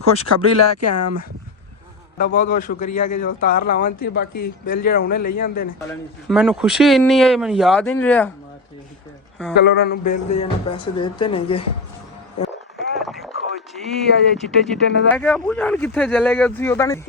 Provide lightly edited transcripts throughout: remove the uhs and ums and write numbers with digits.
ਖੁਸ਼ਖਬਰੀ ਲੈ ਕੇ ਆਇਆ ਮੈਂ। ਤੁਹਾਡਾ ਬਹੁਤ ਬਹੁਤ ਸ਼ੁਕਰੀਆ ਕਿ ਜੋ ਤਾਰ ਲਾਵਾਂ ਤੀ, ਬਾਕੀ ਬਿੱਲ ਜਿਹੜਾ ਉਹਨੇ ਲਈ ਜਾਂਦੇ ਨੇ। ਮੈਨੂੰ ਖੁਸ਼ੀ ਇੰਨੀ ਹੈ, ਮੈਨੂੰ ਯਾਦ ਹੀ ਨਹੀਂ ਰਿਹਾ। ਹਾਂ ਚਲੋ ਉਹਨਾਂ ਨੂੰ ਬਿੱਲ ਦੇ ਜਾਣੇ ਪੈਸੇ ਦੇ ਦਿੱਤੇ ਨੇਗੇ। ਦੇਖੋ ਜੀ ਅਜੇ ਚਿੱਟੇ ਚਿੱਟੇ ਨਜ਼ਰ ਕਿ ਅਬੂ ਜਾਨ ਕਿੱਥੇ ਚਲੇ ਗਏ ਤੁਸੀਂ? ਉਹਦਾ ਨਹੀਂ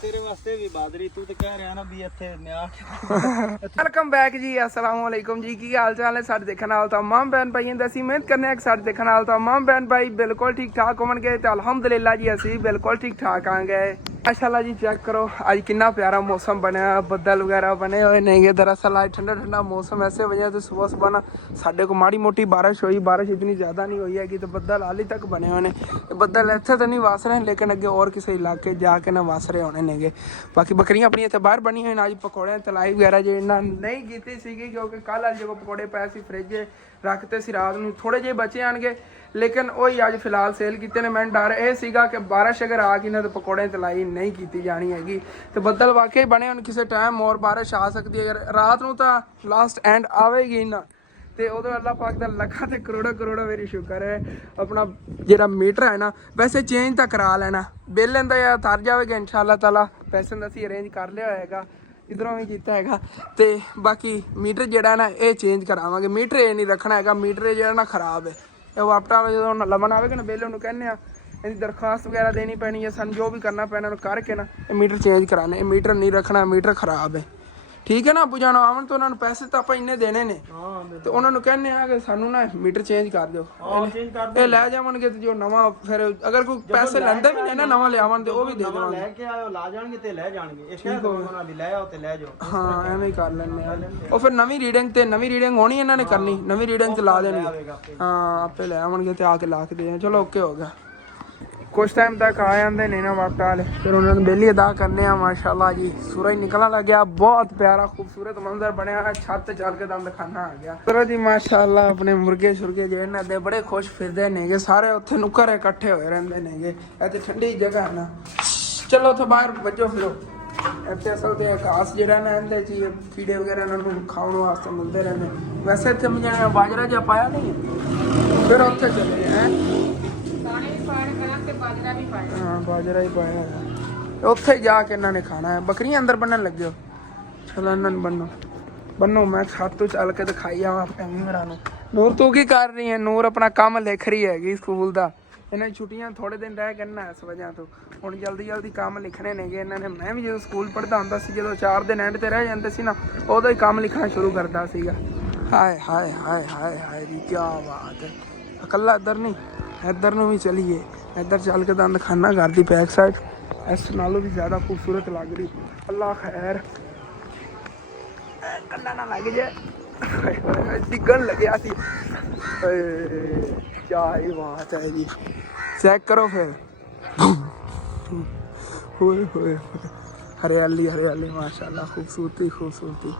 ਤੇਰੇ ਵਾਸਤੇ ਵੀ ਬਾਦਰੀ, ਤੂੰ ਤੇ ਕਹਿ ਰਿਹਾ ਨਾ ਵੀ ਇੱਥੇ ਨਿਆ। ਵੈਲਕਮ ਬੈਕ ਜੀ, अस्सलाम वालेकुम जी। की हाल चाल है सारे देखने वाले तमाम बहन भाई? ਅਸੀਂ ਮਿਹਨਤ ਕਰਨੇ ਆ ਸਾਡੇ ਦੇਖਣ ਵਾਲੇ तमाम बहन भाई बिल्कुल ठीक ठाक होवणगे ਤੇ ਅਲਹਮਦੁਲਿਲਾ ਜੀ ਅਸੀਂ ਬਿਲਕੁਲ ਠੀਕ ਠਾਕ ਆਂਗੇ माशाल्लाह जी। चेक करो आज कितना प्यारा मौसम बनया, बदल वगैरह बने हुए नहीं। दरअसल आज ठंडा ठंडा मौसम ऐसे वजह से सुबह सुबह ना साढ़े को माड़ी मोटी बारिश हुई। बारिश इतनी ज़्यादा नहीं हुई है कि तो बदल हाली तक बने हुए हैं। बदल इतने तो नहीं वस रहे लेकिन अगे और किसी इलाके जाके ना वस रहे होने ने। बाकी बकरियां अपनी इतने बाहर बनी हुई आज पकौड़े तलाई वगैरह जो नहीं की सी क्योंकि कल अज जो पकौड़े पे सी फ्रिज रखते सी रात में थोड़े जे बचे आएंगे, लेकिन वही अज फिलहाल सेल किए ने। मैं डर यह सीगा कि बारिश अगर आ गई ना तो पकौड़े तलाई नहीं की जानी हैगी। तो बदल वाकई बने हुए किसी टाइम और बारिश आ सकती है। अगर रात को तो लास्ट एंड आएगी ना तो उदो अल्लाह पाक का लखा तो करोड़ों मेरी शुक्र है। अपना जो मीटर है ना वैसे चेंज तो करा लेना, बिल इनका या तर जाएगा इंशाअल्लाह ताला। पैसे का असीं अरेंज कर लिया होएगा, इधरों भी किया है। तो बाकी मीटर जोड़ा ना ये चेंज करावांगे। मीटर ये नहीं रखना है, मीटर जो ना खराब है। ये वापटा जो लवन आएगा ना बिल उन्होंने कहने इनकी दरखास्त वगैरह देनी पैनी है, सन जो भी करना पैना करके ना मीटर चेंज कराने। मीटर नहीं रखना, मीटर खराब है। ठीक है ना अबू जान आवन तो उन्होंने पैसे तो आप इन्ने देने ने, तो उन्होंने कहने कि सानू ना मीटर चेंज कर दो। ये लै जावणगे तो जो नवा फिर अगर कोई पैसे लैंदे भी नहीं ना नवा लियावन तो वो भी दे देवांगे। लेके आयो ला जाणगे ते ले जाणगे, इस शहर कोना भी ले आओ ते ले जाओ। हाँ एवें ही कर लेने और फिर नवी रीडिंग होनी इन्होंने करनी, नवी रीडिंग च ला देनी। हाँ आपे ले आवणगे ते आके ला के दे। चलो ओके हो गया। कुछ टाइम तक आ जाते नहीं ना वापटा वाले, फिर उन्होंने बिल अदा करने। माशाल्लाह जी सूरज निकलने लग गया, बहुत प्यारा खूबसूरत मंजर बनया। छत चल के दम दिखाना आ गया। चलो जी माशाल्लाह अपने मुर्गे शुरगे जो बड़े खुश फिरते नेगे, सारे उत्थे नुक्कर इकट्ठे होए रहंदे नेगे। इत्थे ठंडी जगह है ना, चलो उत्थे बाहर बजो फिरो। इत्थे असल ते घास जिहड़ा ना इहदे च कीड़े वगैरह इन्हां नूं खाण वास्ते मिलते रहंदे। वैसे इत्थे मुझे बाजरा जिहा पाया नहीं है, फिर उत्थे चले गए हाँ बाजरा ही पाया। उत्थे जाके इन्होंने खाना है। बकरियां अंदर बनन लगे हो, चलो इन्होंने बनो मैं छत तो चल के दिखाई आवा अपने मीमरा नूं। नूर तू की कर रही है? नूर अपना काम लिख रही हैगी स्कूल का। इन्हें छुट्टियां थोड़े दिन रह गए ना इस वजह तो हुण जल्दी जल्दी काम लिखने ने। इन्होंने मैं भी जो स्कूल पढ़ता होंदा सी, जो 4 दिन एंड ते रह जाते सी ना उदों ही काम लिखना शुरू करता सीगा। हाय हाय हाय हाय हाय जी क्या बात है। अकला इधर नहीं इधर नूं भी चलीए, इधर चल के दंद खाना घर की बैक साइड इस नालों भी ज़्यादा खूबसूरत लग रही। अल्लाह खैर कन्ना ना लग जाए, डिगन लगे सी। क्या ही बात है जी, चेक करो फिर। होए होए हरियाली हरियाली माशाल्लाह, खूबसूरती खूबसूरती।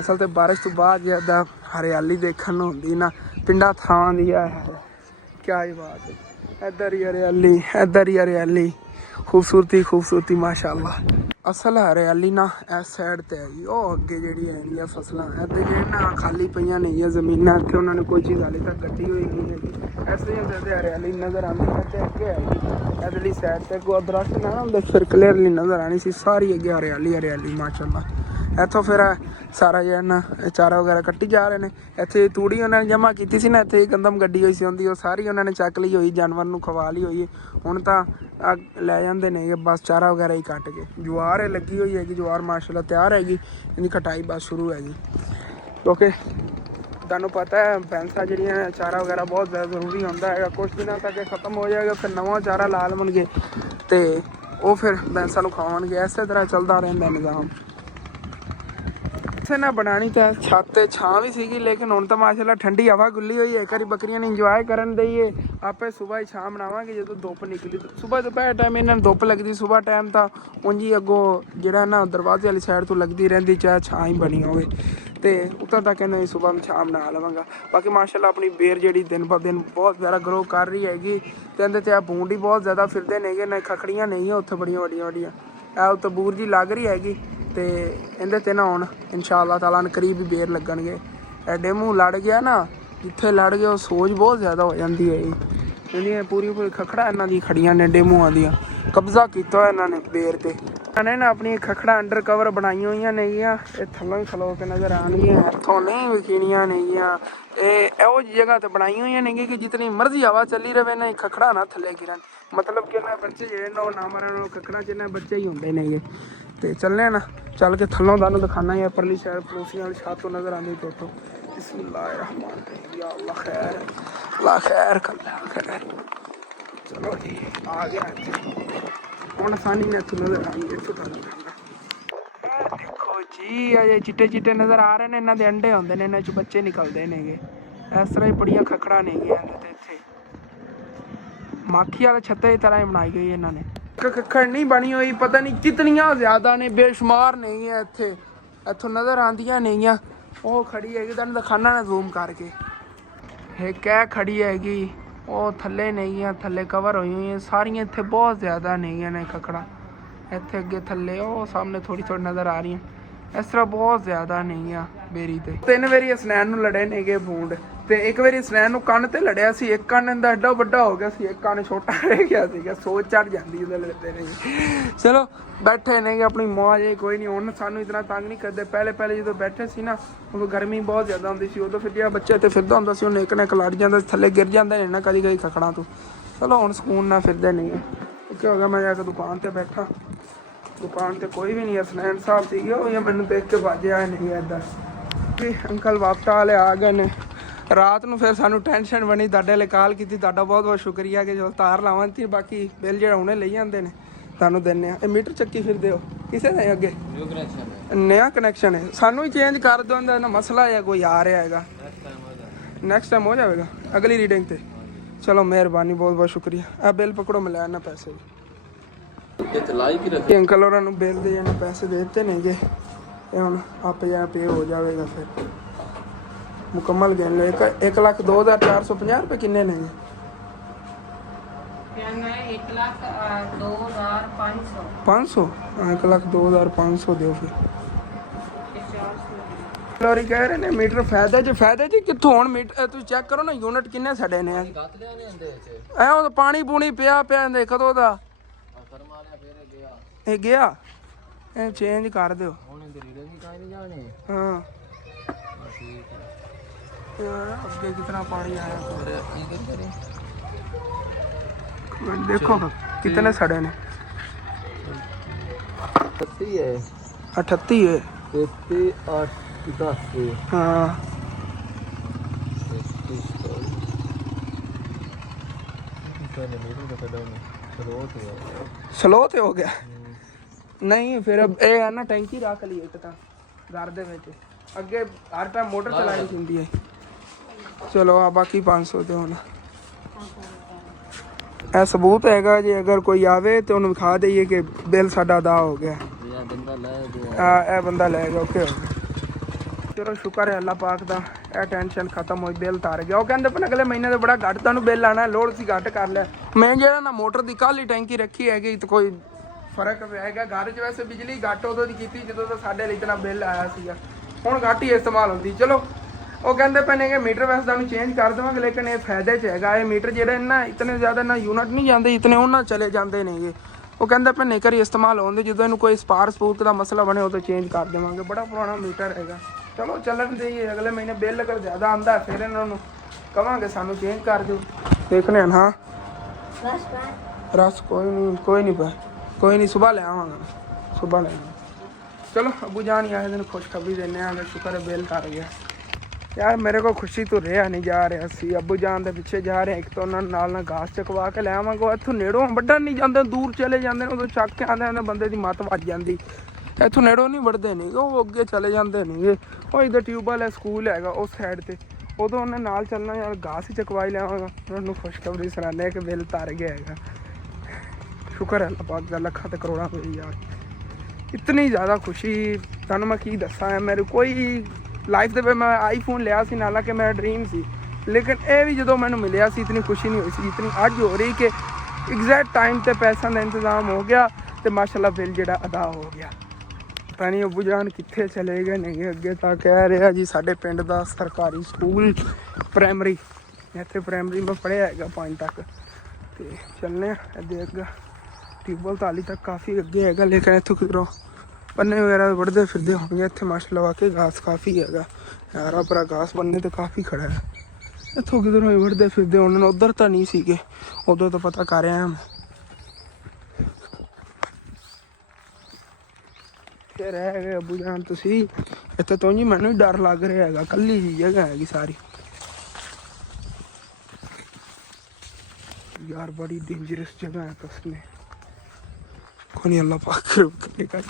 असल तो बारिश तो बाद ज़्यादा हरियाली देखने को होंगी ना पिंडा थां दी है। क्या ही बात है, इधर ही हरियाली खूबसूरती खूबसूरती माशाल्लाह। असल हरियाली ना इस साइड ते हैगी, वो अगे जी फसलां इधर जी ना खाली पईयां नहीं है जमीनां, इत्थे उन्होंने कोई चीज़ हाले तक कट्टी हुई नहीं है। ऐसे ही हरियाली नज़र आती है अगे हैगी इधरली साइड ते कोई दरख्त ना होंदे फिर क्लियरली नज़र आनी सी। सारी अगे हरियाली माशाल्लाह। इतों फिर सारा जो है ना चारा वगैरह कट्टी जा रहे हैं। इतने तूड़ी उन्होंने जमा की सी ना, इतने गंदम गड्डी हुई सी होंदी, वो सारी उन्होंने चक ली हुई, जानवर नूं खवा ली हुई। हुण तां लै जांदे ने बस चारा वगैरह ही कट के। ज्वार लगी हुई हैगी, ज्वार माशाल्लाह तैयार हैगी, इनकी कटाई बस शुरू हैगी। क्योंकि तुहानूं पता है भैंसा जिहड़ियां चारा वगैरह बहुत ज़्यादा जरूरी होंदा है। कुछ दिनों तक खत्म हो जाएगा, फिर नवा चारा ला लवणगे तो वो फिर भैंसा नूं खावणगे। इस तरह चलता रहिंदा निज़ाम। ना बनानी तो छत छां भी सीगी, लेकिन हुण तो माशाल्लाह ठंडी हवा गुल्ली हुई है। एक बारी बकरियां इंजॉय करन दईए, आपे सुबह ही छां बनावांगे जो धुप निकली। तो सुबह दोपहर टाइम इन्हां धुप लगदी, सुबह टाइम तो उंज ही अगों जिहड़ा ना दरवाजे वाली साइड तो लगती रहंदी, चाहे छां ही बनी होवे। तो उत्तर तक इन्हें सुबह में छां बना लवांगा। बाकी माशाल्लाह अपनी बेर जिहड़ी दिन ब दिन बहुत ज़्यादा ग्रो कर रही हैगी। तो इहदे ते बूंड ही बहुत ज़्यादा फिरदे नेगे, ना खखड़ियां नहीं है उत्थे बड़ियां वड्डियां ऐ उत्ते बूर जी लग रही हैगी। तो इहदे ते ना हुण इंशाअल्लाह ताला करीब ही बेर लगणगे। एडे मूँह लड़ गया ना, जिथे लड़ गया सोच बहुत ज़्यादा हो जाती है। ਜਿਹੜੀਆਂ ਪੂਰੀ ਖਖੜਾ ਇਹਨਾਂ ਦੀ ਖੜੀਆਂ ਨੇ ਡੇਮੋਆਂ ਦੀਆਂ, ਕਬਜ਼ਾ ਕੀਤਾ ਹੋਇਆ ਇਹਨਾਂ ਨੇ ਬੇਰ ਤੇ। ਇਹਨਾਂ ਨੇ ਨਾ ਆਪਣੀਆਂ ਖਖੜਾ ਅੰਡਰ ਕਵਰ ਬਣਾਈਆਂ ਹੋਈਆਂ ਨੇਗੀਆਂ, ਇਹ ਥੱਲੋਂ ਹੀ ਖਲੋ ਕੇ ਨਜ਼ਰ ਆਉਣਗੀਆਂ, ਇੱਥੋਂ ਨਹੀਂ ਵਿਖੀਣੀਆਂ ਨੇਗੀਆਂ। ਇਹ ਇਹੋ ਜਿਹੀ ਜਗ੍ਹਾ ਤੇ ਬਣਾਈਆਂ ਹੋਈਆਂ ਨੇਗੀਆਂ ਕਿ ਜਿਤਨੀ ਮਰਜ਼ੀ ਹਵਾ ਚੱਲੀ ਰਹੇ ਨਾ ਖਖੜਾ ਨਾ ਥੱਲੇ ਗਿਰਨ, ਮਤਲਬ ਕਿ ਇਹਨਾਂ ਬੱਚੇ ਜਿਹੜੇ ਨੇ ਉਹ ਨਾ ਮਰਨ, ਉਹ ਖਖੜਾ 'ਚ ਇਹਨਾਂ ਬੱਚੇ ਹੀ ਹੁੰਦੇ ਨੇਗੇ। ਤੇ ਚੱਲੇ ਨਾ, ਚੱਲ ਕੇ ਥੱਲੋਂ ਤੁਹਾਨੂੰ ਦਿਖਾਣਾ ਹੈ ਪਰਲੀ ਸਾਈਡ ਪੜੋਸੀਆਂ ਵਾਲੀ ਛੱਤ ਤੋਂ ਨਜ਼ਰ ਆਉਂਦੀ ਤੋਂ ਬਿਸਮਿल्लाहिर्रहमानिर्रहीम, या अल्लाह खैर, अल्लाह खैर कर खैर। चलो जी आ गया ਹੁਣ ਆਸਾਨੀ ਨਾਲ ਇੱਥੋਂ ਨਜ਼ਰ ਆਈ, ਇੱਥੋਂ ਤੁਹਾਨੂੰ ਦਿਖਾਉਣਾ। ਦੇਖੋ ਜੀ ਅਜੇ ਚਿੱਟੇ ਨਜ਼ਰ ਆ ਰਹੇ ਨੇ, ਇਹਨਾਂ ਦੇ ਅੰਡੇ ਹੁੰਦੇ ਨੇ, ਇਹਨਾਂ 'ਚ ਬੱਚੇ ਨਿਕਲਦੇ ਨੇਗੇ। ਇਸ ਤਰ੍ਹਾਂ ਹੀ ਬੜੀਆਂ ਖਖੜਾ ਨੇਗੀਆਂ ਇਹਨਾਂ ਦੇ ਇੱਥੇ, ਮਾਖੀ ਵਾਲੇ ਛੱਤੇ ਦੀ ਤਰ੍ਹਾਂ ਹੀ ਬਣਾਈ ਗਈ ਇਹਨਾਂ ਨੇ। ਖਖੜ ਨਹੀਂ ਬਣੀ ਹੋਈ, ਪਤਾ ਨਹੀਂ ਕਿਤਨੀਆਂ ਜ਼ਿਆਦਾ ਨੇ, ਬੇਸ਼ੁਮਾਰ ਨਹੀਂ ਹੈ ਇੱਥੇ, ਇੱਥੋਂ ਨਜ਼ਰ ਆਉਂਦੀਆਂ ਨੇਗੀਆਂ। ਉਹ ਖੜੀ ਹੈਗੀ, ਤੁਹਾਨੂੰ ਦਿਖਾਣਾ ਨਾ ਜ਼ੂਮ ਕਰਕੇ, ਇਹ ਕਹਿ ਖੜੀ ਹੈਗੀ, ਉਹ ਥੱਲੇ ਨੇਗੀਆਂ, ਥੱਲੇ ਕਵਰ ਹੋਈ ਹੋਈਆਂ ਸਾਰੀਆਂ। ਇੱਥੇ ਬਹੁਤ ਜ਼ਿਆਦਾ ਨੇਗੀਆਂ ਨੇ ਖਖੜਾ, ਇੱਥੇ ਅੱਗੇ ਥੱਲੇ ਉਹ ਸਾਹਮਣੇ ਥੋੜੀ ਨਜ਼ਰ ਆ ਰਹੀਆਂ। ਇਸ ਤਰ੍ਹਾਂ ਬਹੁਤ ਜ਼ਿਆਦਾ ਨੇਗੀਆਂ ਬੇਰੀ ਤੇ। 3 ਵਾਰੀ ਹਸਨੈਨ ਨੂੰ ਲੜੇ ਨੇਗੇ ਬੂੰਡ, ਤੇ ਇੱਕ ਵਾਰੀ ਹਸਨੈਨ ਨੂੰ ਕੰਨ ਤੇ ਲੜਿਆ ਸੀ, ਇੱਕ ਕੰਨ ਇਹਦਾ ਐਡਾ ਵੱਡਾ ਹੋ ਗਿਆ ਸੀ, ਇੱਕ ਕੰਨ ਛੋਟਾ ਰਹਿ ਗਿਆ ਸੀਗਾ, ਸੋਚ ਚੜ ਜਾਂਦੀ ਉਹਦੇ ਲੜਦੇ ਨੇ। ਚਲੋ ਬੈਠੇ ਨੇਗੇ ਆਪਣੀ ਮੌਜ ਹੈ, ਕੋਈ ਨਹੀਂ। ਹੁਣ ਸਾਨੂੰ ਇਤਨਾ ਤੰਗ ਨਹੀਂ ਕਰਦੇ। ਪਹਿਲੇ ਜਦੋਂ ਬੈਠੇ ਸੀ ਨਾ, ਉਦੋਂ ਗਰਮੀ ਬਹੁਤ ਜ਼ਿਆਦਾ ਹੁੰਦੀ ਸੀ, ਉਦੋਂ ਫਿਰ ਜਿਹੜਾ ਬੱਚਾ ਇੱਥੇ ਫਿਰਦਾ ਹੁੰਦਾ ਸੀ ਉਹਨੇ ਇੱਕ ਨਾ ਇੱਕ ਲੜ ਜਾਂਦਾ, ਥੱਲੇ ਗਿਰ ਜਾਂਦੇ ਨੇ ਨਾ ਕਦੀ ਖਖੜਾਂ ਤੋਂ। ਚਲੋ ਹੁਣ ਸਕੂਨ ਨਾਲ ਫਿਰਦੇ ਨਹੀਂ। ਕੀ ਹੋ ਗਿਆ, ਮੈਂ ਜਾ ਕੇ ਦੁਕਾਨ ਤੇ ਬੈਠਾ, ਦੁਕਾਨ ਤੇ ਕੋਈ ਵੀ ਨਹੀਂ। ਹਸਨੈਨ ਸਾਹਿਬ ਸੀਗੇ, ਉਹ ਜਾਂ ਮੈਨੂੰ ਦੇਖ ਕੇ ਵਾਜਿਆ ਨਹੀਂ ਇੱਦਾਂ ਕਿ ਅੰਕਲ ਵਾਪਟਾ ਵਾਲੇ ਆ ਗਏ ਨੇ। ਰਾਤ ਨੂੰ ਫਿਰ ਸਾਨੂੰ ਟੈਨਸ਼ਨ ਬਣੀ, ਤੁਹਾਡੇ ਲਈ ਕਾਲ ਕੀਤੀ, ਤੁਹਾਡਾ ਬਹੁਤ ਬਹੁਤ ਸ਼ੁਕਰੀਆ ਕਿ ਜੋ ਤਾਰ ਲਾਵਾਂ ਤੀ। ਬਾਕੀ ਬਿੱਲ ਜਿਹੜਾ ਹੁਣੇ ਲਈ ਜਾਂਦੇ ਨੇ ਤੁਹਾਨੂੰ ਦਿੰਦੇ ਆ। ਇਹ ਮੀਟਰ ਚੱਕੀ ਫਿਰਦੇ ਹੋ ਕਿਸੇ ਦਾ ਅੱਗੇ ਨया ਕਨੈਕਸ਼ਨ ਹੈ, ਸਾਨੂੰ ਹੀ ਚੇਂਜ ਕਰ ਦਿਓ ਨਾ, ਮਸਲਾ ਹੈ ਕੋਈ ਆ ਰਿਹਾ ਹੈਗਾ, ਨੈਕਸਟ ਟਾਈਮ ਹੋ ਜਾਵੇਗਾ ਅਗਲੀ ਰੀਡਿੰਗ ਤੇ। ਚਲੋ ਮਿਹਰਬਾਨੀ, ਬਹੁਤ ਬਹੁਤ ਸ਼ੁਕਰੀਆ। ਆ ਬਿੱਲ ਪਕੜੋ, ਮਿਲਿਆ ਨਾ ਪੈਸੇ ਵੀ ਅੰਕਲ ਹੋਰਾਂ ਨੂੰ ਬਿੱਲ ਦੇ ਜਾਣੇ ਪੈਸੇ ਦੇ ਦਿੱਤੇ ਨੇਗੇ, ਇਹ ਹੁਣ ਆਪੇ ਜਾਂ ਪੇ ਹੋ ਜਾਵੇਗਾ ਫਿਰ ਮੁਕੰਮਲ ਗਿਣ ਲਓ। 1,02,450 ਰੁਪਏ ਕਿੰਨੇ ਨੇ? 500। 1,02,500 ਦਿਓ ਫਿਰ। ਲੋਰੀ ਕਹਿ ਰਹੇ ਨੇ ਮੀਟਰ ਫਾਇਦੇ 'ਚ ਕਿੱਥੋਂ? ਹੁਣ ਮੀਟਰ ਤੁਸੀਂ ਚੈੱਕ ਕਰੋ ਨਾ, ਯੂਨਿਟ ਕਿੰਨੇ ਸੜੇ ਨੇ। ਐ ਉਹ ਪਾਣੀ ਪੂਣੀ ਪਿਆ ਇਹਦੇ ਕਦੋਂ ਦਾ ਇਹ ਗਿਆ, ਇਹ ਚੇਂਜ ਕਰ ਦਿਓ। ਹਾਂ ਅੱਗੇ कितना पानी आया देखो कितने सड़े ने। 38 है 10 हाँ स्लो तो हो गया नहीं। फिर अब ये है ना टैंकी रख ली एक तो घर दे विच, अगे हर टाइम मोटर चलाई हुंदी है। चलो आ बाकी 500 ਤੇ ਹੁਣ ਇਹ ਸਬੂਤ ਹੈਗਾ ਜੀ, ਅਗਰ ਕੋਈ ਆਵੇ ਤੇ ਉਹਨੂੰ ਵਿਖਾ ਦਈਏ ਕਿ ਬਿੱਲ ਸਾਡਾ ਅਦਾ ਹੋ ਗਿਆ। ਇਹ ਬੰਦਾ ਲੈ ਗਿਆ, ਓਕੇ। ਚਲੋ ਸ਼ੁਕਰ ਹੈ ਅੱਲਾਹ ਪਾਕ ਦਾ, ਇਹ ਟੈਨਸ਼ਨ ਖਤਮ ਹੋਈ, ਬਿੱਲ ਤਾਰ ਗਿਆ। ਉਹ ਕਹਿੰਦੇ ਪਰ ਅਗਲੇ ਮਹੀਨੇ ਤੋਂ ਬੜਾ ਘੱਟ ਤੁਹਾਨੂੰ ਬਿੱਲ ਆਣਾ, ਲੋੜ ਸੀ ਘੱਟ ਕਰ ਲਿਆ। ਮੈਂ ਜਿਹੜਾ ਨਾ ਮੋਟਰ ਦੀ ਕੱਲ੍ਹ ਹੀ ਟੈਂਕੀ ਰੱਖੀ ਹੈਗੀ, ਤੇ ਕੋਈ ਫਰਕ ਹੈਗਾ ਘਰ 'ਚ। ਵੈਸੇ ਬਿਜਲੀ ਘੱਟ ਉਦੋਂ ਦੀ ਕੀਤੀ ਜਦੋਂ ਤਾਂ ਸਾਡੇ ਲਈ ਇਤਨਾ ਬਿੱਲ ਆਇਆ ਸੀਗਾ, ਹੁਣ ਘੱਟ ਹੀ ਇਸਤੇਮਾਲ ਹੁੰਦੀ। ਚਲੋ ਉਹ ਕਹਿੰਦੇ ਪਏ ਨੇ ਕਿ ਮੀਟਰ ਵੈਸੇ ਤੁਹਾਨੂੰ ਚੇਂਜ ਕਰ ਦੇਵਾਂਗੇ, ਲੇਕਿਨ ਇਹ ਫਾਇਦੇ 'ਚ ਹੈਗਾ। ਇਹ ਮੀਟਰ ਜਿਹੜੇ ਨਾ ਇਤਨੇ ਜ਼ਿਆਦਾ ਨਾ ਯੂਨਿਟ ਨਹੀਂ ਜਾਂਦੇ, ਇਤਨੇ ਉਹਨਾਂ ਚਲੇ ਜਾਂਦੇ ਨੇਗੇ। ਉਹ ਕਹਿੰਦੇ ਪਏ ਨੇ ਘਰੀ ਇਸਤੇਮਾਲ ਹੁੰਦੇ, ਜਦੋਂ ਇਹਨੂੰ ਕੋਈ ਸਪੂਰਕ ਦਾ ਮਸਲਾ ਬਣੇ ਉਦੋਂ ਚੇਂਜ ਕਰ ਦੇਵਾਂਗੇ। ਬੜਾ ਪੁਰਾਣਾ ਮੀਟਰ ਹੈਗਾ। ਚਲੋ ਚੱਲਣ ਦੇਈਏ, ਅਗਲੇ ਮਹੀਨੇ ਬਿੱਲ ਅਗਰ ਜ਼ਿਆਦਾ ਆਉਂਦਾ ਫਿਰ ਇਹਨਾਂ ਨੂੰ ਕਵਾਂਗੇ ਸਾਨੂੰ ਚੇਂਜ ਕਰ ਦਿਓ। ਦੇਖਣੇ ਹਨ। ਹਾਂ ਰਸ ਕੋਈ ਨਹੀਂ ਸੁਬਾਹ ਲੈ ਆਵਾਂਗਾ, ਸੁਬਾਹ ਲੈ ਆਵਾਂਗਾ। ਚਲੋ ਅੱਬੂ ਜਾਨ ਹੀ ਆਏ ਦਿਨ ਖੁਸ਼ਖਬਰੀ ਦਿੰਦੇ ਹਾਂ, ਸ਼ੁਕਰ ਹੈ ਬਿੱਲ ਕਰ ਗਿਆ। यार मेरे को खुशी तो रहा नहीं जा रहा सी, अबू जान के पिछे जा रहे। एक तो उन्होंने नाल घास चकवा के ले आवांगे, इत्थों नेड़ों वड्डन नहीं जाते, दूर चले जाते हैं, उदों चक के आते हैं बंदे की मत वज जाती। इत्थों नेड़ों नहीं वड़ते नहीं, वो अगे चले जाते नहीं। वो इधर ट्यूबवेल है, स्कूल हैगा उस साइड से, उदों उन्हें नाल चलना, यार घास ही चकवाई लियावांगा। उन्होंने खुशखबरी सुनाने कि बिल तर गया है। शुक्र है अल्लाह पाक दा, लखां ते करोड़ां होई यार। इतनी ज़्यादा खुशी तुहानूं मैं की दस्सां। मेरे कोई लाइफ ਦੇ ਮੈਂ ਆਈਫੋਨ ਲਿਆ ਸੀ, ਹਾਲਾਂਕਿ ਮੇਰਾ ਡ੍ਰੀਮ ਸੀ, ਲੇਕਿਨ ਇਹ ਵੀ ਜਦੋਂ ਮੈਨੂੰ ਮਿਲਿਆ ਸੀ ਇਤਨੀ ਖੁਸ਼ੀ ਨਹੀਂ ਹੋਈ ਸੀ ਜਿਤਨੀ ਅੱਜ ਹੋ ਰਹੀ ਕਿ ਐਗਜ਼ੈਕਟ ਟਾਈਮ ਤੇ ਪੈਸਾ ਦਾ ਇੰਤਜ਼ਾਮ ਹੋ ਗਿਆ ਤੇ ਮਾਸ਼ਾਅੱਲਾ ਬਿੱਲ ਜਿਹੜਾ ਅਦਾ ਹੋ ਗਿਆ। ਪਤਾ ਨਹੀਂ ਅੱਬੂ ਜਾਨ ਕਿੱਥੇ ਚਲੇ ਗਏ ਨੇ। ਅੱਗੇ ਤਾਂ ਕਹਿ ਰਿਹਾ ਜੀ ਸਾਡੇ ਪਿੰਡ ਦਾ ਸਰਕਾਰੀ ਸਕੂਲ ਪ੍ਰਾਇਮਰੀ ਇੱਥੇ ਪ੍ਰਾਇਮਰੀ ਮੈਂ ਪੜ੍ਹਿਆ ਹੈਗਾ 5 ਤੱਕ। ਤੇ ਚੱਲਨੇ ਆ ਅੱਗੇ ਅੱਗੇ ਟਿਊਬਵੈਲ ਤਾਂ ਹਾਲੀ ਤੱਕ ਕਾਫੀ ਅੱਗੇ ਹੈਗਾ, ਲੇਕਿਨ ਇੱਥੋਂ ਕਿਧਰੋਂ ਪੰਨੇ ਵਗੈਰਾ ਵੱਢਦੇ ਫਿਰਦੇ ਹੋਣਗੇ। ਇੱਥੇ ਮਾਸ਼ਾਅੱਲਾ ਵਾਕਈ ਘਾਸ ਕਾਫੀ ਹੈਗਾ, ਹਰਾ ਭਰਾ ਘਾਸ ਬੰਨੇ ਤੇ ਕਾਫੀ ਖੜਾ ਹੈ। ਇੱਥੋਂ ਕਿਧਰੋਂ ਹੀ ਵੱਢਦੇ ਫਿਰਦੇ ਉਹਨਾਂ ਨੂੰ, ਉੱਧਰ ਤਾਂ ਨਹੀਂ ਸੀਗੇ, ਉਦੋਂ ਤਾਂ ਪਤਾ ਕਰ ਆਇਆ ਮੈਂ। ਫਿਰ ਹੈਗੇ ਅੱਬੂ ਜਾਨ ਤੁਸੀਂ ਇੱਥੇ ਤੋਂ ਜੀ, ਮੈਨੂੰ ਵੀ ਡਰ ਲੱਗ ਰਿਹਾ ਹੈਗਾ, ਕੱਲੀ ਜੀ ਜਗ੍ਹਾ ਹੈਗੀ ਸਾਰੀ यार, बड़ी डेंजरस जगह है कसम को नहीं, अल्लाह पाक करेगा।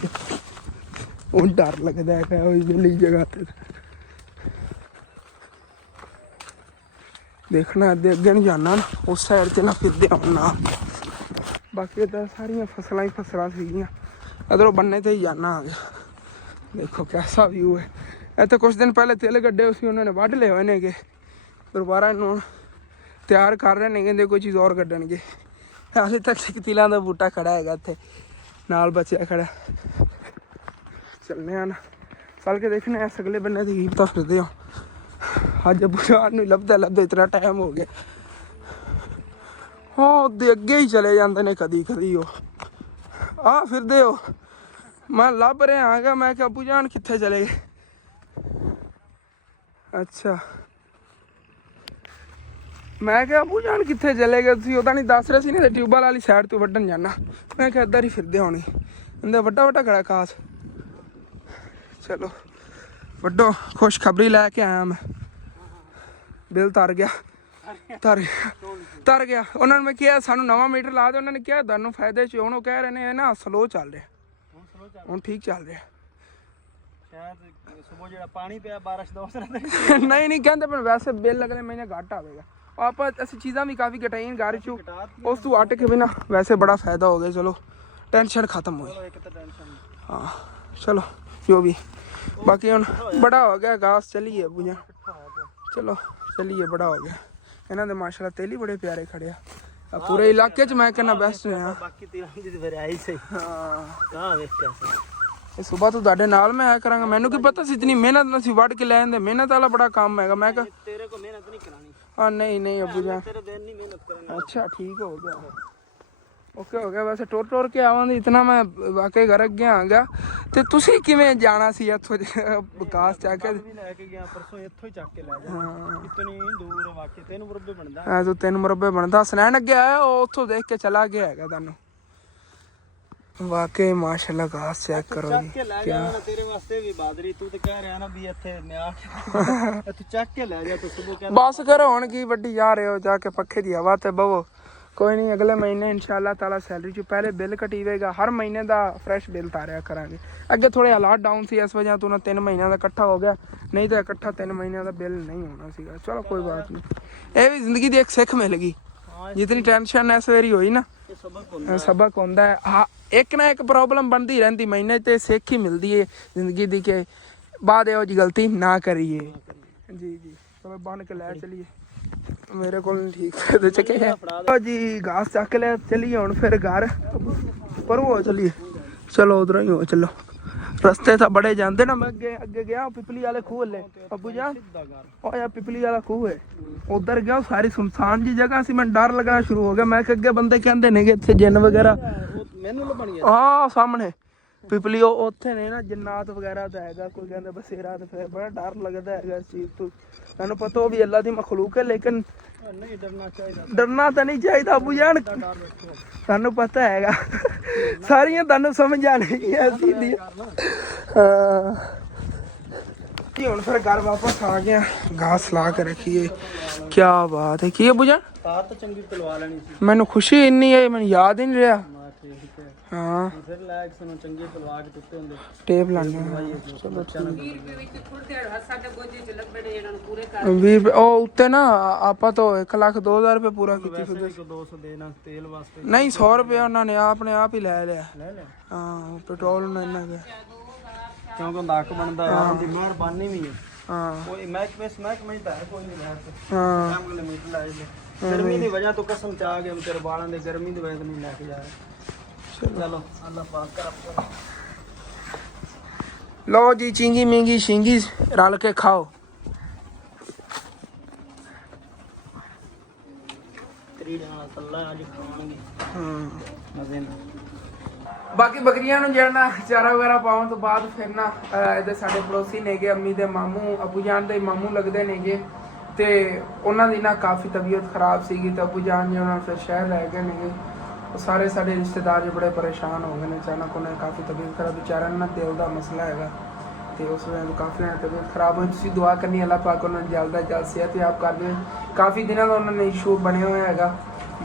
और डर लगता है वाली जगह पे देखना, अगे अगे नहीं जाना ना, उस साइड से ना फिरदे आना। बाकी तो सारिया फसलें ही फसलां सीगियां, अदरों बनने से ही जाना आ गया। देखो कैसा व्यू है। इतने कुछ दिन पहले तिल गड्ढे उसी उन्होंने वढ़ ले हुए ने, दोबारा इन्होंने ਤਿਆਰ ਕਰ ਰਹੇ ਨੇ, ਕਹਿੰਦੇ ਕੋਈ ਚੀਜ਼ ਹੋਰ ਕੱਢਣਗੇ। ਹਾਲੇ ਤੱਕ ਇੱਕ ਤਿਲਾਂ ਦਾ ਬੂਟਾ ਖੜਾ ਹੈਗਾ ਇੱਥੇ ਨਾਲ ਬਚਿਆ ਖੜਾ। ਚੱਲਨੇ ਆ ਨਾ, ਚੱਲ ਕੇ ਦੇਖਣੇ ਆ ਅਗਲੇ ਬੰਨੇ ਦੀ ਕੀ ਪਤਾ ਫਿਰਦੇ ਹੋ। ਅੱਜ ਅੱਬੂ ਜਾਨ ਨੂੰ ਲੱਭਦਾ ਇਤਨਾ ਟਾਈਮ ਹੋ ਗਿਆ। ਹਾਂ ਉਹਦੇ ਅੱਗੇ ਹੀ ਚਲੇ ਜਾਂਦੇ ਨੇ ਕਦੀ ਕਦੀ ਉਹ ਆ ਫਿਰਦੇ ਹੋ। ਮੈਂ ਲੱਭ ਰਿਹਾ ਹੈਗਾ, ਮੈਂ ਕਿਹਾ ਅੱਬੂ ਜਾਨ ਕਿੱਥੇ ਚਲੇ ਗਏ। ਅੱਛਾ, ਮੈਂ ਕਿਹਾ ਅੱਬੂ ਜਾਨ ਕਿੱਥੇ ਚਲੇ ਗਏ ਤੁਸੀਂ, ਉਹ ਤਾਂ ਨਹੀਂ ਦੱਸ ਰਹੇ ਸੀ ਨਾ ਟਿਊਬਵੈਲ ਵਾਲੀ ਸਾਈਡ ਤੋਂ ਵੱਢਣ ਜਾਣਾ। ਮੈਂ ਕਿਹਾ ਇੱਧਰ ਹੀ ਫਿਰਦੇ ਹੋਣੀ, ਕਹਿੰਦੇ ਵੱਡਾ ਵੱਡਾ ਖੜਾ ਖਾਸ। ਚਲੋ ਵੱਡੋ, ਖੁਸ਼ਖਬਰੀ ਲੈ ਕੇ ਆਇਆ ਮੈਂ। ਬਿੱਲ ਤਰ ਗਿਆ। ਉਹਨਾਂ ਨੂੰ ਮੈਂ ਕਿਹਾ ਸਾਨੂੰ ਨਵਾਂ ਮੀਟਰ ਲਾ ਦਿਓ, ਉਹਨਾਂ ਨੇ ਕਿਹਾ ਤੁਹਾਨੂੰ ਫਾਇਦੇ 'ਚ। ਹੁਣ ਉਹ ਕਹਿ ਰਹੇ ਨੇ ਨਾ ਸਲੋ ਚੱਲ ਰਿਹਾ, ਹੁਣ ਠੀਕ ਚੱਲ ਰਿਹਾ। ਸੁਬਹ ਜਿਹੜਾ ਪਾਣੀ ਪਿਆ ਬਾਰਿਸ਼ ਦਾ ਨਹੀਂ ਕਹਿੰਦੇ, ਪਰ ਵੈਸੇ ਬਿੱਲ ਅਗਲੇ ਮਹੀਨੇ ਘੱਟ ਆਵੇਗਾ। ਆਪਾਂ ਅਸੀਂ ਚੀਜ਼ਾਂ ਵੀ ਕਾਫੀ ਘਟਾਈਆਂ ਘਰ 'ਚੋਂ, ਉਸ ਤੋਂ ਅੱਟ ਕੇ ਵੀ ਨਾ ਵੈਸੇ ਬੜਾ ਫਾਇਦਾ ਹੋ ਗਿਆ। ਚਲੋ ਟੈਨਸ਼ਨ ਖਤਮ ਹੋਈ। ਹਾਂ ਚਲੋ ਜੋ ਵੀ, ਬਾਕੀ ਹੁਣ ਬੜਾ ਹੋ ਗਿਆ ਘਾਸ। ਚਲੀਏ ਅੱਬੂ ਜਾਨ, ਚਲੋ ਚਲੀਏ, ਬੜਾ ਹੋ ਗਿਆ। ਇਹਨਾਂ ਦੇ ਮਾਸ਼ਾਅੱਲਾ ਤੇਲ ਹੀ ਬੜੇ ਪਿਆਰੇ ਖੜੇ ਆ ਪੂਰੇ ਇਲਾਕੇ 'ਚ। ਮੈਂ ਕਹਿੰਦਾ ਬੈਸਟ ਨੇ। ਹਾਂ ਇਹ ਸੁਬਾਹ ਤੋਂ ਤੁਹਾਡੇ ਨਾਲ ਮੈਂ ਆਇਆ ਕਰਾਂਗਾ। ਮੈਨੂੰ ਕੀ ਪਤਾ ਸੀ ਇਤਨੀ ਮਿਹਨਤ ਨਾਲ ਸੀ ਵੱਢ ਕੇ ਲੈ ਜਾਂਦੇ। ਮਿਹਨਤ ਵਾਲਾ ਬੜਾ ਕੰਮ ਹੈਗਾ। ਮੈਂ ਕਿਹਾ ਤੇਰੇ ਕੋ ਮਿਹਨਤ ਨਹੀਂ ਕਰਾਣੀ। ਹਾਂ ਨਹੀਂ ਅੱਬੂ ਜਾਨ, ਤੇਰੇ ਦਿਨ ਨਹੀਂ ਮਿਹਨਤ ਕਰਨੀ। ਅੱਛਾ ਠੀਕ ਹੋ ਗਿਆ, ਓਕੇ ਹੋ ਗਿਆ। ਵੈਸੇ ਟੁਰ ਕੇ ਆਵਾਂਗੇ ਇਤਨਾ ਮੈਂ ਵਾਕਈ ਘਰ ਅੱਗੇ ਆ ਗਿਆ। ਤੇ ਤੁਸੀਂ ਕਿਵੇਂ ਜਾਣਾ ਸੀ ਇੱਥੋਂ ਵਿਕਾਸ ਚੱਕ ਕੇ? ਲੈ ਕੇ ਗਿਆ ਪਰਸੋਂ, ਇੱਥੋਂ ਹੀ ਚੱਕ ਕੇ ਲੈ ਜਾ। ਇਤਨੀ ਦੂਰ ਵਾਕਈ 3 ਮੁਰੱਬੇ ਬਣਦਾ। ਹਾਂ ਤੂੰ 3 ਮੁਰੱਬੇ ਬਣਦਾ। ਸਨੈਣ ਅੱਗੇ ਆਇਆ, ਉਹ ਉੱਥੋਂ ਦੇਖ ਕੇ ਚਲਾ ਗਿਆ ਹੈਗਾ ਤੁਹਾਨੂੰ। ਵਾਕਈ ਮਾਸ਼ਾਅੱਲਾ ਘਾਸ ਚੈੱਕ ਕਰੋ ਜੀ। ਕਿਆ ਤੇਰੇ ਵਾਸਤੇ ਵੀ ਬਾਦਰੀ, ਤੂੰ ਤੇ ਕਹਿ ਰਿਹਾ ਨਾ ਵੀ ਇੱਥੇ ਮੈਂ ਇੱਥੇ ਚੱਕ ਕੇ ਲੈ ਜਾ। ਤੂੰ ਸੁਬਹ ਕਹਿੰਦਾ ਬਸ ਕਰੋ ਹੁਣ ਕੀ ਵੱਡੀ ਜਾ ਰਹੇ ਹੋ, ਜਾ ਕੇ ਪੱਖੇ ਦੀ ਹਵਾ ਤੇ ਬਵੋ। ਕੋਈ ਨਹੀਂ, ਅਗਲੇ ਮਹੀਨੇ ਇਨਸ਼ਾਅੱਲਾ ਤਾਲਾ ਸੈਲਰੀ 'ਚ ਪਹਿਲੇ ਬਿੱਲ ਕਟੀਵੇਗਾ। ਹਰ ਮਹੀਨੇ ਦਾ ਫਰੈਸ਼ ਬਿੱਲ ਤਾਰਿਆ ਕਰਾਂਗੇ। ਅੱਗੇ ਥੋੜੇ ਹਾਲਾਤ ਡਾਊਨ ਸੀ, ਇਸ ਵਜ੍ਹਾ ਤੋਂ ਨਾ 3 ਮਹੀਨਿਆਂ ਦਾ ਇਕੱਠਾ ਹੋ ਗਿਆ, ਨਹੀਂ ਤਾਂ ਇਕੱਠਾ 3 ਮਹੀਨਿਆਂ ਦਾ ਬਿੱਲ ਨਹੀਂ ਹੋਣਾ ਸੀਗਾ। ਚਲੋ ਕੋਈ ਬਾਤ ਨਹੀਂ, ਇਹ ਵੀ ਜ਼ਿੰਦਗੀ ਦੀ ਇੱਕ ਸਿੱਖ ਮਿਲ ਗਈ। ਜਿਤਨੀ ਟੈਨਸ਼ਨ ਇਸ ਵਾਰੀ ਹੋਈ ਨਾ, ਸਬਕ ਹੁੰਦਾ ਹੈ। ਹਾਂ ਇੱਕ ਨਾ ਇੱਕ ਪ੍ਰੋਬਲਮ ਬਣਦੀ ਰਹਿੰਦੀ ਮਹੀਨੇ ਤੇ, ਸਿੱਖ ਹੀ ਮਿਲਦੀ ਹੈ ਜ਼ਿੰਦਗੀ ਦੀ ਕਿ ਬਾਅਦ ਇਹੋ ਜਿਹੀ ਗਲਤੀ ਨਾ ਕਰੀਏ। ਜੀ ਚਲੋ ਬਣ ਕੇ ਲੈ ਚਲੀਏ। ਮੇਰੇ ਕੋਲ ਨਹੀਂ ਠੀਕ ਤੇ ਚੱਕਿਆ ਜੀ ਘਾਸ ਚੱਕ ਲਿਆ। ਚਲੀਏ ਹੁਣ ਫਿਰ ਘਰ ਪਰ ਹੋ ਚਲੀਏ। ਚਲੋ ਉਧਰੋਂ ਹੀ ਹੋ ਚਲੋ। ਰਸਤੇ ਤਾਂ ਬੜੇ ਜਾਂਦੇ ਨਾ। ਮੈਂ ਅੱਗੇ ਗਿਆ ਪਿਪਲੀ ਵਾਲੇ ਖੂਹ ਲੈ ਅੱਬੂ ਜਾਨ, ਉਹ ਯਾਰ ਪਿਪਲੀ ਵਾਲਾ ਖੂਹ ਹੈ, ਉਧਰ ਗਿਆ। ਸਾਰੀ ਸੁਨਸਾਨ ਜੀ ਜਗ੍ਹਾ ਸੀ। ਮੈਨੂੰ ਡਰ ਲੱਗਣਾ ਸ਼ੁਰੂ ਹੋ ਗਿਆ। ਮੈਂ ਕਿ ਅੱਗੇ ਬੰਦੇ ਕਹਿੰਦੇ ਨੇ ਕਿ ਇੱਥੇ ਜਿੰਨ ਵਗੈਰਾ ਹਾਂ ਸਾਹਮਣੇ ਪਿਪਲੀ ਉਹ ਉੱਥੇ ਨੇ ਨਾ, ਜੰਨਾਤ ਵਗੈਰਾ ਤਾਂ ਹੈਗਾ। ਕੋਈ ਕਹਿੰਦਾ ਬਸੇਰਾ, ਤੇ ਫਿਰ ਬੜਾ ਡਰ ਲੱਗਦਾ ਹੈਗਾ ਇਸ ਚੀਜ਼ ਤੋਂ। ਤੁਹਾਨੂੰ ਪਤਾ ਉਹ ਵੀ ਅੱਲਾ ਦੀ ਮਖਲੂਕ ਹੈ, ਲੇਕਿਨ ਡਰਨਾ ਤਾਂ ਨਹੀਂ ਚਾਹੀਦਾ ਅੱਬੂ ਜਾਨ। ਤੁਹਾਨੂੰ ਪਤਾ ਹੈਗਾ ਸਾਰੀਆਂ ਤੁਹਾਨੂੰ ਸਮਝ ਆਣਗੀਆਂ ਸਿੱਧੀ। ਹਾਂ ਹੁਣ ਫਿਰ ਘਰ ਵਾਪਸ ਆ ਗਿਆ। ਘਾਸ ਲਾ ਕੇ ਰੱਖੀਏ। ਕਿਆ ਬਾਤ ਹੈ। ਕੀ ਅੱਬੂ ਜਾਨ? ਤਾਰ ਤਾਂ ਚੰਗੀ ਤਲਵਾ ਲੈਣੀ ਸੀ। ਮੈਨੂੰ ਖੁਸ਼ੀ ਇੰਨੀ ਹੈ, ਮੈਨੂੰ ਯਾਦ ਹੀ ਨਹੀਂ ਰਿਹਾ। ਹਾਂ ਫਿਰ ਲੈ ਕੇ ਸਾਨੂੰ ਚੰਗੇ ਤਲਵਾ ਕੇ ਟੁੱਟੇ ਹੁੰਦੇ ਟੇਪ ਲਾਣੇ। ਚਲੋ ਠੀਕ। ਉਹ ਉੱਤੇ ਨਾ ਆਪਾਂ ਤੋਂ 1,02,000 ਰੁਪਏ ਪੂਰਾ ਕੀਤੀ ਫਿਰ 200 ਦੇਣਾ ਤੇਲ ਵਾਸਤੇ। ਨਹੀਂ 100 ਰੁਪਏ ਉਹਨਾਂ ਨੇ ਆਪਣੇ ਆਪ ਹੀ ਲੈ ਲਿਆ। ਹਾਂ ਪੈਟਰੋਲ ਨੂੰ ਇੰਨਾ ਗਿਆ ਕਿਉਂਕਿ ਨੱਕ ਬਣਦਾ ਯਾਰ, ਉਹਦੀ ਮਿਹਰਬਾਨੀ ਵੀ ਹੈ। ਹਾਂ ਕੋਈ ਮਹਿਕਮੇ ਤਾਂ ਕੋਈ ਨਹੀਂ ਲੈ ਕੇ। ਹਾਂ ਅਗਲੇ ਮੀਟਰ ਲਾਏ ਨੇ। ਗਰਮੀ ਦੀ ਵਜ੍ਹਾ ਤੋਂ ਕਸਮ ਚਾ ਕੇ ਤੇਰੇ ਬਾਲਾਂ ਦੇ ਗਰਮੀ ਦੀ ਵਜ੍ਹਾ ਤੋਂ ਨਹੀਂ ਲੈ ਕੇ ਜਾ ਰਹੇ। ਚਲੋ ਅੱਲਾਹ ਪਾਕ ਕਰ। ਲਓ ਜੀ ਚਿੰਗੀ ਮਿੰਗੀ ਸ਼ਿੰਗੀ ਰਲ ਕੇ ਖਾਓ। ਕਰੀ ਜਾਣਾ ਕੱਲਾ ਅੱਜ ਖਾਣਗੇ ਮਜ਼ੇ ਨਾਲ। ਬਾਕੀ ਬੱਕਰੀਆਂ ਨੂੰ ਜਿਹੜਾ ਚਾਰਾ ਵਗੈਰਾ ਪਾਉਣ ਤੋਂ ਬਾਅਦ ਫਿਰ ਨਾ ਇਹਦੇ ਸਾਡੇ ਪੜੋਸੀ ਨੇਗੇ, ਅੰਮੀ ਦੇ ਮਾਮੂ, ਅਬੂ ਜਾਨ ਦੇ ਮਾਮੂ ਲੱਗਦੇ ਨੇਗੇ, ਤੇ ਉਹਨਾਂ ਦੀ ਨਾ ਕਾਫੀ ਤਬੀਅਤ ਖਰਾਬ ਸੀਗੀ ਤੇ ਅਬੂ ਜਾਨ ਜੀ ਉਹਨਾਂ ਫਿਰ ਸ਼ਹਿਰ ਲੈ ਗਏ ਨੇਗੇ। ਉਹ ਸਾਰੇ ਸਾਡੇ ਰਿਸ਼ਤੇਦਾਰ ਜੀ ਬੜੇ ਪਰੇਸ਼ਾਨ ਹੋ ਗਏ ਨੇ, ਅਚਾਨਕ ਉਹਨਾਂ ਦੀ ਕਾਫੀ ਤਬੀਅਤ ਖਰਾਬ, ਵਿਚਾਰਿਆਂ ਨੂੰ ਨਾ ਦਿਲ ਦਾ ਮਸਲਾ ਹੈਗਾ ਤੇ ਉਸ ਵੇਲੇ ਕਾਫੀ ਤਬੀਅਤ ਖਰਾਬ ਹੋਈ। ਤੁਸੀਂ ਦੁਆ ਕਰਨੀ ਅੱਲਾਹ ਪਾਕ ਉਹਨਾਂ ਨੂੰ ਜਲਦ ਤੋਂ ਜਲਦ ਸਿਹਤਯਾਬ ਕਰ ਦੇਵੇ। ਕਾਫੀ ਦਿਨਾਂ ਦਾ ਉਹਨਾਂ ਨੇ ਇਸ਼ੂ ਬਣਿਆ ਹੋਇਆ ਹੈਗਾ,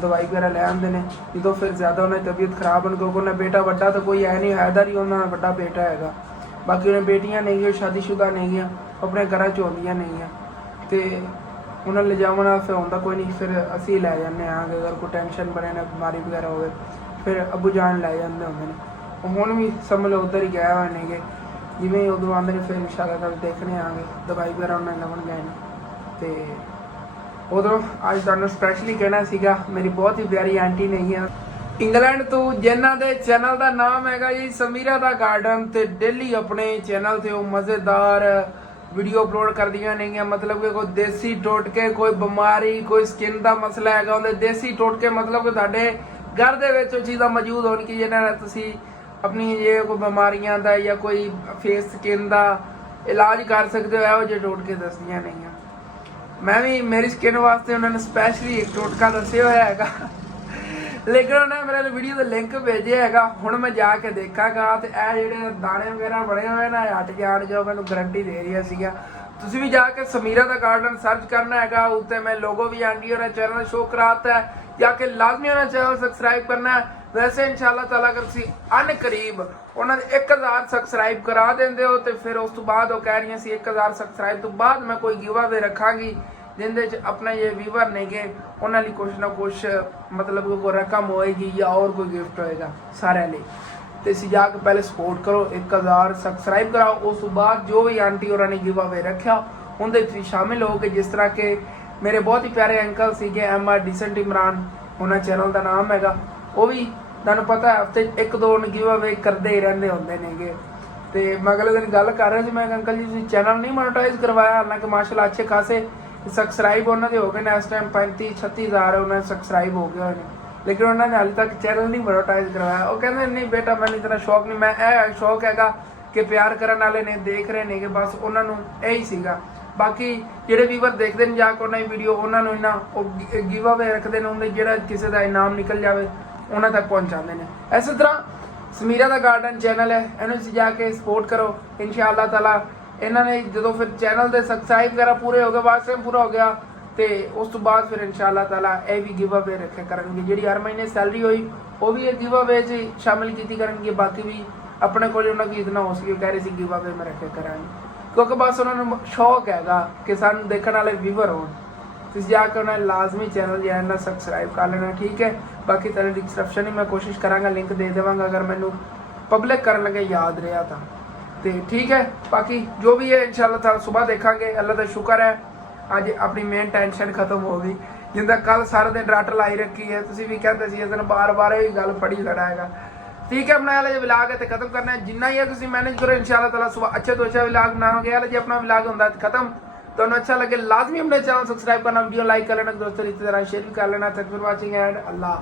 ਦਵਾਈ ਵਗੈਰਾ ਲੈ ਆਉਂਦੇ ਨੇ। ਜਦੋਂ ਫਿਰ ਜ਼ਿਆਦਾ ਉਹਨਾਂ ਦੀ ਤਬੀਅਤ ਖਰਾਬ ਹੋਣ ਕਿਉਂਕਿ ਉਹਨਾਂ ਬੇਟਾ ਵੱਡਾ ਤਾਂ ਕੋਈ ਹੈ ਨਹੀਂ, ਹੈਦਰ ਹੀ ਉਹਨਾਂ ਦਾ ਵੱਡਾ ਬੇਟਾ ਹੈਗਾ। ਬਾਕੀ ਉਹਨਾਂ ਬੇਟੀਆਂ ਨਹੀਂ, ਉਹ ਸ਼ਾਦੀशुदा ਨਹੀਂ ਆ, ਆਪਣੇ ਘਰਾਂ 'ਚ ਆਉਂਦੀਆਂ ਨਹੀਂ ਆ ਤੇ ਉਹਨਾਂ ਲਿਜਾਉਣ ਨਾਲ ਫਿਰ ਹੁੰਦਾ ਕੋਈ ਨਹੀਂ, ਫਿਰ ਅਸੀਂ ਲੈ ਜਾਂਦੇ ਹਾਂ। ਅਗਰ ਕੋਈ ਟੈਨਸ਼ਨ ਬਣੇ ਨਾ, ਬਿਮਾਰੀ ਵਗੈਰਾ ਹੋਵੇ, ਫਿਰ ਅਬੂ ਜਾਨ ਲੈ ਜਾਂਦੇ ਹੁੰਦੇ ਨੇ। ਉਹ ਹੁਣ ਵੀ ਸਮਝ ਲਓ ਉੱਧਰ ਹੀ ਗਏ ਹੋਏ ਨੇਗੇ, ਜਿਵੇਂ ਉਦੋਂ ਆਉਂਦੇ ਨੇ ਫਿਰ ਇਨਸ਼ਾਅੱਲਾ ਤਾਲਾ ਦੇਖਣੇ ਆਂਗੇ। ਦਵਾਈ ਵਗੈਰਾ ਉਹਨਾਂ ਨੇ ਲਵਣ ਗਏ ਨੇ ਤੇ ਉਦੋਂ ਅੱਜ ਤੁਹਾਨੂੰ ਸਪੈਸ਼ਲੀ ਕਹਿਣਾ ਸੀਗਾ, ਮੇਰੀ ਬਹੁਤ ਹੀ ਪਿਆਰੀ ਆਂਟੀ ਨਹੀਂ ਆ ਇੰਗਲੈਂਡ ਤੋਂ, ਜਿਨ੍ਹਾਂ ਦੇ ਚੈਨਲ ਦਾ ਨਾਮ ਹੈਗਾ ਜੀ ਸਮੀਰਾ ਦਾ ਗਾਰਡਨ, ਤੇ ਡੇਲੀ ਆਪਣੇ ਚੈਨਲ ਤੇ ਉਹ ਮਜ਼ੇਦਾਰ ਵੀਡੀਓ ਅਪਲੋਡ ਕਰਦੀਆਂ ਨੇਗੀਆਂ। ਮਤਲਬ ਕਿ ਕੋਈ ਦੇਸੀ ਟੋਟਕੇ, ਕੋਈ ਬਿਮਾਰੀ, ਕੋਈ ਸਕਿਨ ਦਾ ਮਸਲਾ ਹੈਗਾ, ਉਹਦੇ ਦੇਸੀ ਟੋਟਕੇ ਮਤਲਬ ਕਿ ਤੁਹਾਡੇ ਘਰ ਦੇ ਵਿੱਚ ਉਹ ਚੀਜ਼ਾਂ ਮੌਜੂਦ ਹੋਣ ਕਿ ਜਿਹਨਾਂ ਨਾਲ ਤੁਸੀਂ ਆਪਣੀ ਜੇ ਕੋਈ ਬਿਮਾਰੀਆਂ ਦਾ ਜਾਂ ਕੋਈ ਫੇਸ ਸਕਿਨ ਦਾ ਇਲਾਜ ਕਰ ਸਕਦੇ ਹੋ, ਇਹੋ ਜਿਹੇ ਟੋਟਕੇ ਦੱਸਦੀਆਂ ਨੇਗੀਆਂ। ਮੈਂ ਵੀ ਮੇਰੀ ਸਕਿਨ ਵਾਸਤੇ ਉਹਨਾਂ ਨੇ ਸਪੈਸ਼ਲੀ ਇੱਕ ਟੋਟਕਾ ਦੱਸਿਆ ਹੋਇਆ ਹੈਗਾ, ਲੇਕਿਨ ਉਹਨਾਂ ਨੇ ਮੇਰੇ ਵੀਡੀਓ ਦਾ ਲਿੰਕ ਭੇਜਿਆ ਹੈਗਾ। ਹੁਣ ਮੈਂ ਜਾ ਕੇ ਦੇਖਾਂਗਾ ਤੇ ਇਹ ਜਿਹੜੇ ਦਾਣੇ ਵਗੈਰਾ ਬਣੇ ਹੋਏ ਨਾ ਹਟ ਜਾਣਗੇ, ਉਹ ਮੈਨੂੰ ਗਰੰਟੀ ਦੇ ਰਿਹਾ ਸੀਗਾ। ਤੁਸੀਂ ਵੀ ਜਾ ਕੇ ਸਮੀਰਾ ਦਾ ਗਾਰਡਨ ਸਰਚ ਕਰਨਾ ਹੈਗਾ, ਉੱਤੇ ਮੈਂ ਲੋਗੋ ਵੀ ਆਂਟੀ और चैनल शो कराता है, जाके लाजमी होना चैनल सब्सक्राइब करना है। वैसे इंशाल्लाह ताला अगर तुसी अन करीब उन्होंने 1000 सब्सक्राइब करा देंदे हो तो फिर उस तो बाद वो कह रही सी 1000 सब्सक्राइब तो बाद मैं कोई गिव अवे रखांगी जिंदे च अपने ये व्यूवर नेगे उन्होंने कुछ ना कुछ मतलब कोई रकम होएगी या और कोई गिफ्ट होएगा सारे लिए। तो इसी जाके पहले सपोर्ट करो, 1000 सब्सक्राइब कराओ, उस तो बाद जो भी आंटी और ने गिव अवे रखा उनके तुसी शामिल हो गए। जिस तरह के मेरे बहुत ही प्यारे अंकल सीगे MR डिसेंट इमरान, उन्होंने चैनल का नाम हैगा, वो भी ਤੁਹਾਨੂੰ ਪਤਾ ਹਫਤੇ 1-2 ਗਿਵ ਅਵੇ ਕਰਦੇ ਹੀ ਰਹਿੰਦੇ ਹੁੰਦੇ ਨੇਗੇ। ਤੇ ਮੈਂ ਅਗਲੇ ਦਿਨ ਗੱਲ ਕਰ ਰਿਹਾ ਸੀ, ਮੈਂ ਅੰਕਲ ਜੀ ਤੁਸੀਂ ਚੈਨਲ ਨਹੀਂ ਮੋਨੇਟਾਈਜ਼ ਕਰਵਾਇਆ, ਹਾਲਾਂਕਿ ਮਾਸ਼ਾਅੱਲਾ ਅੱਛੇ ਖਾਸੇ ਸਬਸਕ੍ਰਾਈਬ ਉਹਨਾਂ ਦੇ ਹੋ ਗਏ ਨੇ, ਇਸ ਟਾਈਮ 35-36 ਹਜ਼ਾਰ ਉਹਨਾਂ ਦੇ ਸਬਸਕ੍ਰਾਈਬ ਹੋ ਗਏ ਹੋਏ ਨੇ, ਲੇਕਿਨ ਉਹਨਾਂ ਨੇ ਹਾਲੇ ਤੱਕ ਚੈਨਲ ਨਹੀਂ ਮੋਨੇਟਾਈਜ਼ ਕਰਵਾਇਆ। ਉਹ ਕਹਿੰਦੇ ਨਹੀਂ ਬੇਟਾ ਮੈਨੂੰ ਇਤਨਾ ਸ਼ੌਕ ਨਹੀਂ, ਮੈਂ ਇਹ ਸ਼ੌਕ ਹੈਗਾ ਕਿ ਪਿਆਰ ਕਰਨ ਵਾਲੇ ਨੇ ਦੇਖ ਰਹੇ ਨੇਗੇ, ਬਸ ਉਹਨਾਂ ਨੂੰ ਇਹੀ ਸੀਗਾ। ਬਾਕੀ ਜਿਹੜੇ ਵੀਵਰ ਦੇਖਦੇ ਨੇ ਜਾ ਕੇ ਉਹਨਾਂ ਦੀ ਵੀਡੀਓ ਉਹਨਾਂ ਨੂੰ ਇਹਨਾਂ ਉਹ ਗਿਵ ਅਵੇ ਰੱਖਦੇ ਨੇ, ਉਹਦੇ ਜਿਹੜਾ ਕਿਸੇ ਦਾ ਇਨਾਮ ਨਿਕਲ ਜਾਵੇ ਉਹਨਾਂ ਤੱਕ ਪਹੁੰਚਾਉਂਦੇ ਨੇ। ਇਸੇ ਤਰ੍ਹਾਂ ਸਮੀਰਾ ਦਾ ਗਾਰਡਨ ਚੈਨਲ ਹੈ, ਇਹਨੂੰ ਤੁਸੀਂ ਜਾ ਕੇ ਸਪੋਰਟ ਕਰੋ ਇਨਸ਼ਾਅੱਲਾ ਤਾਲਾ। ਇਹਨਾਂ ਨੇ ਜਦੋਂ ਫਿਰ ਚੈਨਲ ਦੇ ਸਬਸਕ੍ਰਾਈਬ ਵਗੈਰਾ ਪੂਰੇ ਹੋ ਗਏ, ਵਾਚ ਟਾਈਮ ਪੂਰਾ ਹੋ ਗਿਆ ਤੇ ਉਸ ਤੋਂ ਬਾਅਦ ਫਿਰ ਇਨਸ਼ਾਅੱਲਾ ਤਾਲਾ ਇਹ ਵੀ ਗਿਵ ਅਵੇ ਰੱਖਿਆ ਕਰਨਗੇ। ਜਿਹੜੀ ਹਰ ਮਹੀਨੇ ਸੈਲਰੀ ਹੋਈ ਉਹ ਵੀ ਇਹ ਗਿਵ ਅਵੇ 'ਚ ਸ਼ਾਮਿਲ ਕੀਤੀ ਕਰਨਗੇ। ਬਾਕੀ ਵੀ ਆਪਣੇ ਕੋਲ ਉਹਨਾਂ ਕੀ ਇਤਨਾ ਹੋ ਸਕੇ ਕਹਿ ਰਹੇ ਸੀ ਗਿਵ ਅਵੇ ਮੈਂ ਰੱਖਿਆ ਕਰਾਂਗੇ, ਕਿਉਂਕਿ ਬਸ ਉਹਨਾਂ ਨੂੰ ਸ਼ੌਕ ਹੈਗਾ ਕਿ ਸਾਨੂੰ ਦੇਖਣ ਵਾਲੇ ਵੀਵਰ ਹੋਣ। ਤੁਸੀਂ ਜਾ ਕੇ ਉਹਨਾਂ ਲਾਜ਼ਮੀ ਚੈਨਲ ਜਿਹੜਾ ਨਾ ਸਬਸਕ੍ਰਾਈਬ ਕਰ ਲੈਣਾ, ਠੀਕ ਹੈ। ਬਾਕੀ ਤੁਹਾਡੇ ਡਿਸਕ੍ਰਿਪਸ਼ਨ ਹੀ ਮੈਂ ਕੋਸ਼ਿਸ਼ ਕਰਾਂਗਾ ਲਿੰਕ ਦੇ ਦੇਵਾਂਗਾ ਅਗਰ ਮੈਨੂੰ ਪਬਲਿਕ ਕਰਨ ਲੱਗੇ ਯਾਦ ਰਿਹਾ ਤਾਂ, ਤੇ ਠੀਕ ਹੈ। ਬਾਕੀ ਜੋ ਵੀ ਹੈ ਇਨਸ਼ਾਅੱਲਾ ਤਾਲਾ ਸਵੇਰ ਦੇਖਾਂਗੇ। ਅੱਲਾ ਦਾ ਸ਼ੁਕਰ ਹੈ ਅੱਜ ਆਪਣੀ ਮੇਨ ਟੈਨਸ਼ਨ ਖਤਮ ਹੋ ਗਈ, ਜਿੰਦਾ ਕੱਲ ਸਾਰਾ ਦਿਨ ਰੱਟ ਲਾਈ ਰੱਖੀ ਹੈ। ਤੁਸੀਂ ਵੀ ਕਹਿੰਦੇ ਸੀ ਇਸ ਦਿਨ ਬਾਰ-ਬਾਰ ਇਹ ਗੱਲ ਫੜੀ ਖੜਾ ਹੈਗਾ, ठीक है। अपना वाला जो विलाग है तो खत्म करना है, जिन्ना ही है तुम मैनेज करो इंशाअल्लाह ताला सुबह अच्छे तो अच्छा विलाग बनाओगे। जी अपना विलाग होता है खत्म, तो अच्छा लगे लाजमी अपने चैनल सब्सक्राइब करना, वीडियो लाइक कर लेना, दोस्तों इसी तरह शेयर भी कर लेना। Thanks for watching and Allah.